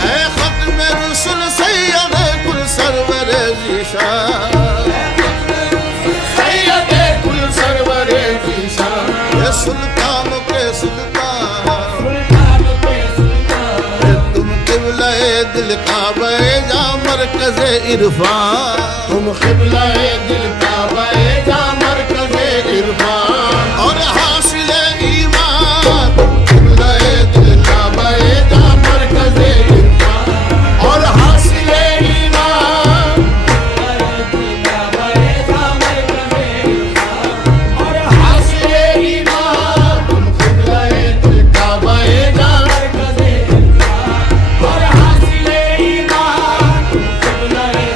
ऐ खत्म रसूल सैयद कुल सरवर ज़ीशान, सैयद कुल सरवर ज़ीशान, ये सुल्तान के सुल्तान, तुम क़िबला-ए दिल काबा-ए जा मरकज़-ए इरफान, तुम क़िबला-ए दिल काबा-ए जा मरकज़-ए इरफान, और हासिल-ए ईमान, तुम क़िबला-ए दिल काबा-ए जा मरकज़-ए इरफान, और हासिल-ए ईमान, और हासिल-ए ईमान, तुम क़िबला-ए दिल काबा-ए जा मरकज़-ए इरफान, और हासिल-ए ईमान,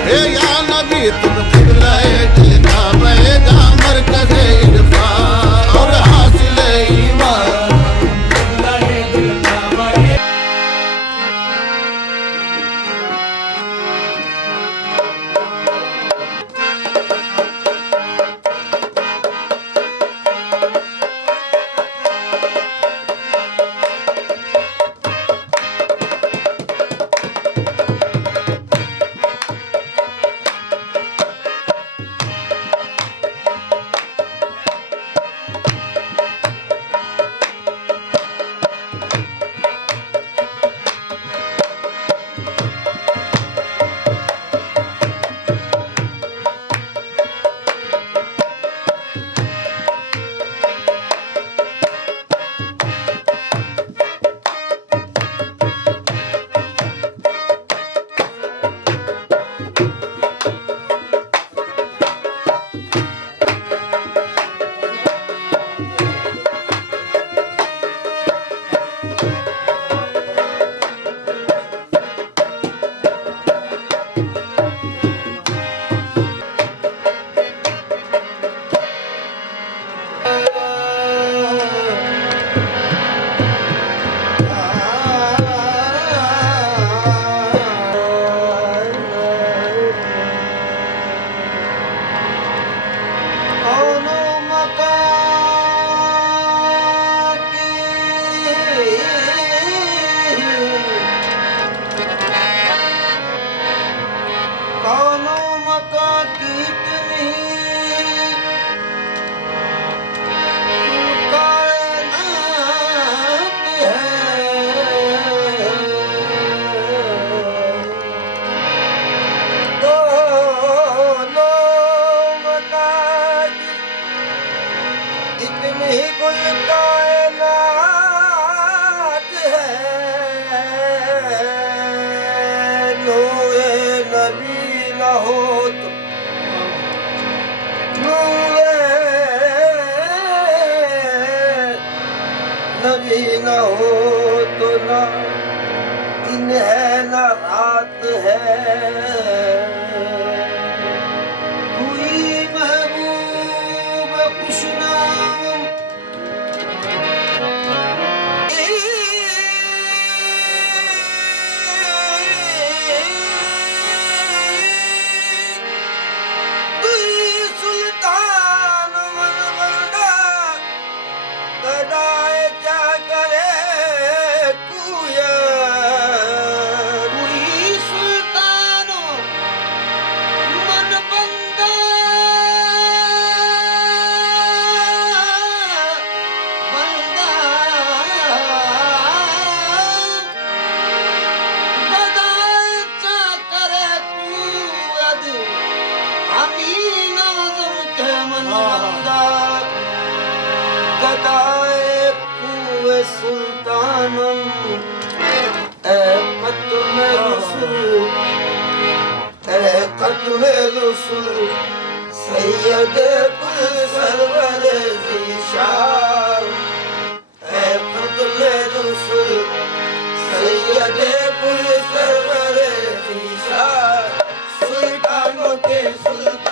ए या नबी तुम क़िबला-ए दिल काबा-ए जा मरकज़-ए इरफान, और हासिल-ए ईमान। नबी न हो तो ना दिन है न रात है, कोई महबूब खुशनाम सुल्तानम ए खत्म रसूल, ए खत्म रसूल सैयद कुल सरवर ज़ीशान, ए खत्म रसूल सैयद कुल सरवर ज़ीशान, सुल्तानों के सुल्तान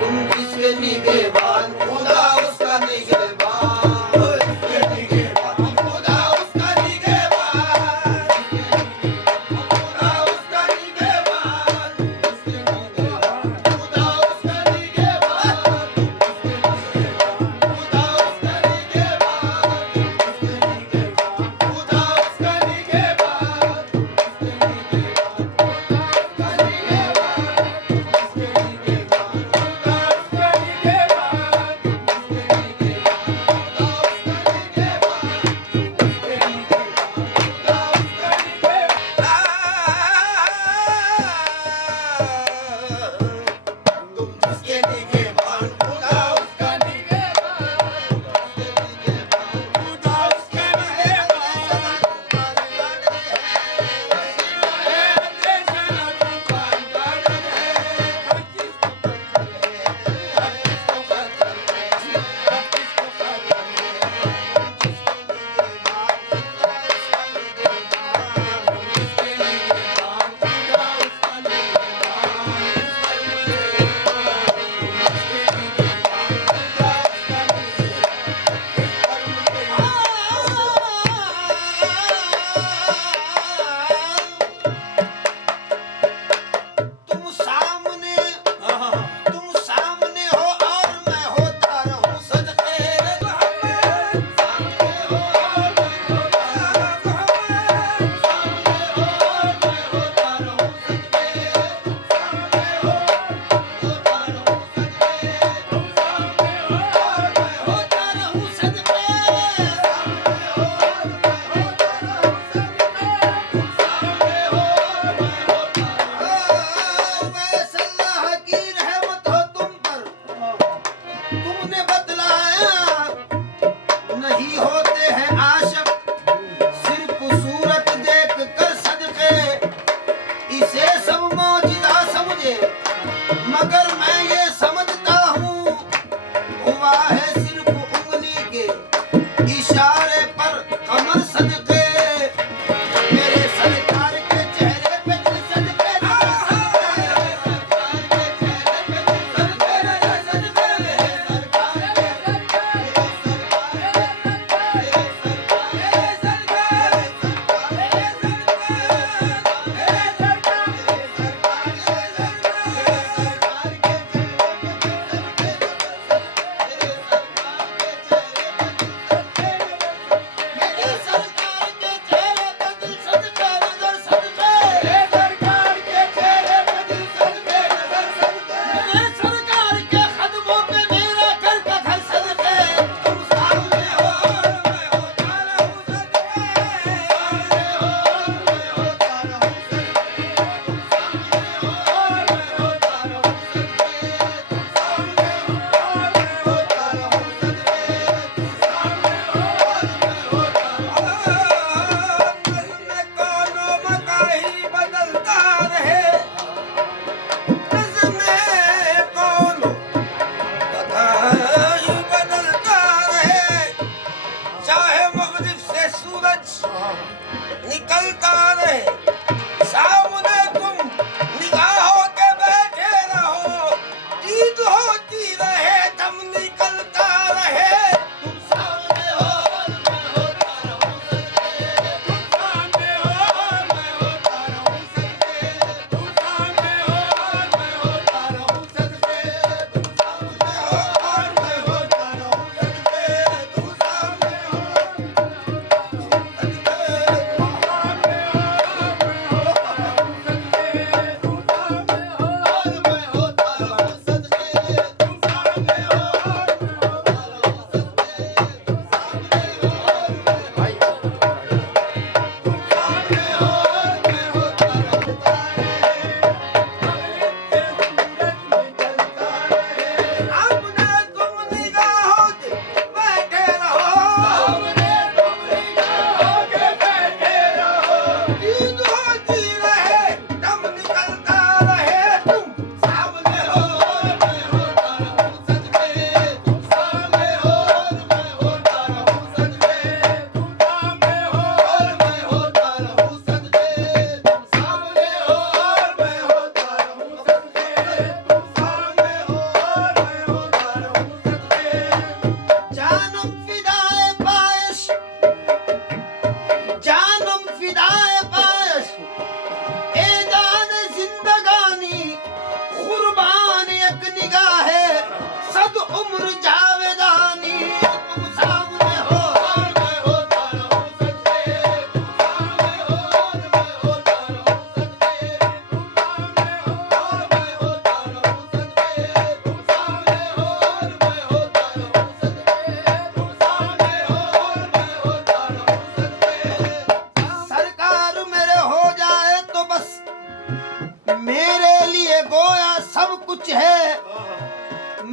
तुम जिसके निगहबान खुदा उसका निगहबान जिसके निगहबान खुदा उसका निगहबान खुदा उसका निगहबान खुदा उसका निगहबान खुदा उसका निगहबान खुदा उसका तुम जिसके निगहबान खुदा उसका निगहबान खुदा उसका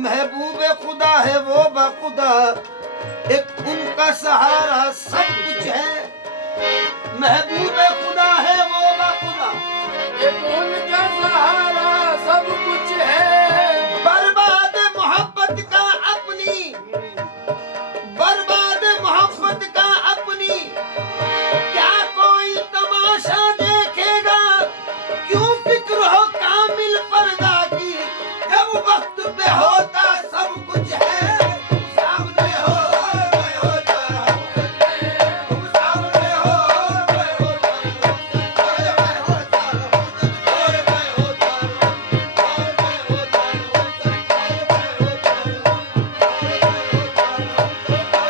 महबूब खुदा है वो बाखुदा, एक उनका सहारा सब कुछ है। महबूब खुदा है वो बाखुदा, एक उनका सहारा सब कुछ है। बर्बाद मोहब्बत का अपनी, बर्बाद मोहब्बत का अपनी, क्या कोई तमाशा देखेगा? क्यों फिक्र हो कामिल पर्दा की, जब वक्त पे होता सब कुछ है। सामने हो मैं होता हूँ, तुम सामने हो मैं होता हूँ, मैं होता हूँ, और मैं होता हूँ, और मैं होता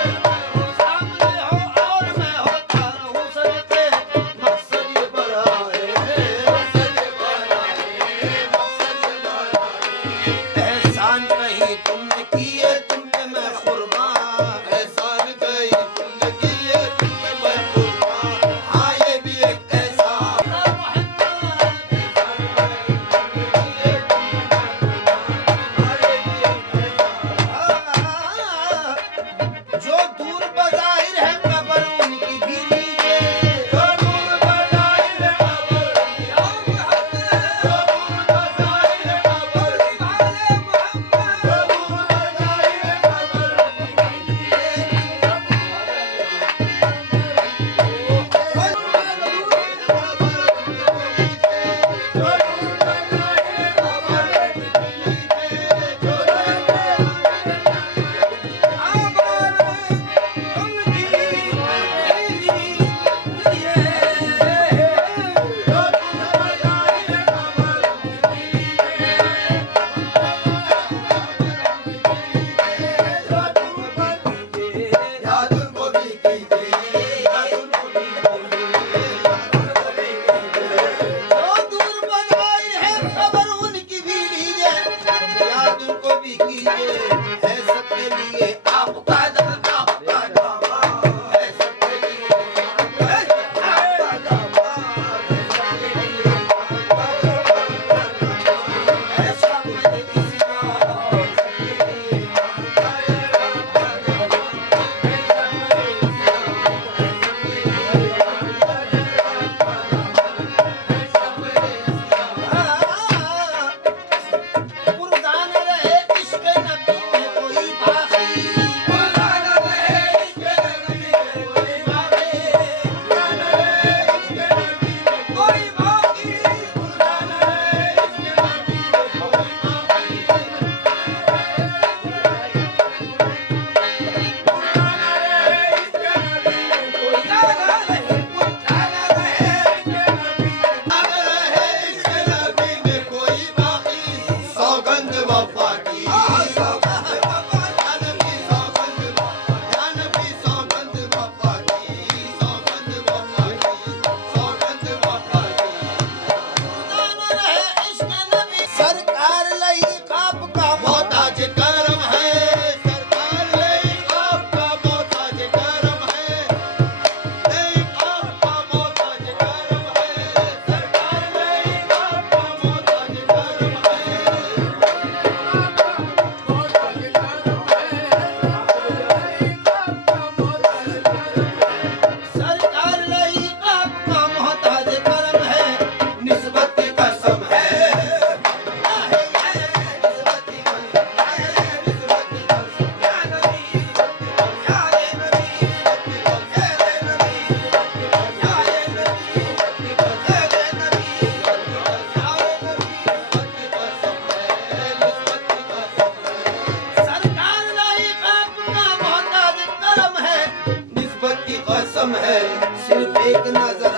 हूँ, सामने हो और मैं होता हूँ। सजदे मकसद ये बड़ा है, मकसद ये बड़ा है, मकसद ये बड़ा है। एहसान कहीं तुमने किए तुम पे मैं कुर्बान, एहसान कहीं तुमने किए तुम पे मैं कुर्बान। हाँ ये भी एक एहसान जो दूर बज़ाहिर है कब्र उनकी भी लीजिए, जो दूर बज़ाहिर है कब्र उनकी, जो दूर बज़ाहिर है कब्र वाले मोहम्मद, जो दूर बज़ाहिर है कब्र उनकी याद उनको भी कीजिए, याद उनको भी जो दूर बज़ाहिर है खबर उनकी भी लीजिए, याद उनको भी कीजिए। है सबके लिए आपका दम, आपका दामन, है सबके लिए आपका दामन, ऐसा मैंने किसी पुरदान रहे इश्क़ नबी में कोई बाकी, पुरदान रहे इश्क़ नबी में कोई बाकी, पुरदान रहे इश्क़ नबी में कोई बाकी, पुरदान रहे इश्क़ नबी में कोई बाकी, पुरदान रहे इश्क़ नबी में कोई बाकी, पुरदान रहे इश्क़ नबी में कोई बाकी। सौगंध वफा की, सौगंध वफा जानवी सौगंध जानवी सौगंध वफा की, सौगंध वफा की, सौगंध वफा की। सरकार लई खाप का मोहताज करम है, सरकार लई आपका मोहताज करम है, लई आपका मोहताज करम है, सरकार लई आपका मोहताज करम है। सरकार लई आपका मोहताज करम है, निस्बत की कसम है। निस्बत की कसम है, निस्बत की कसम है। या नबी, या ये नबी, या ये नबी, या ये नबी, या ये नबी, या ये नबी। सरकार लाई आपका मोहताज करम है, निस्बत की कसम है। सिर्फ एक नजर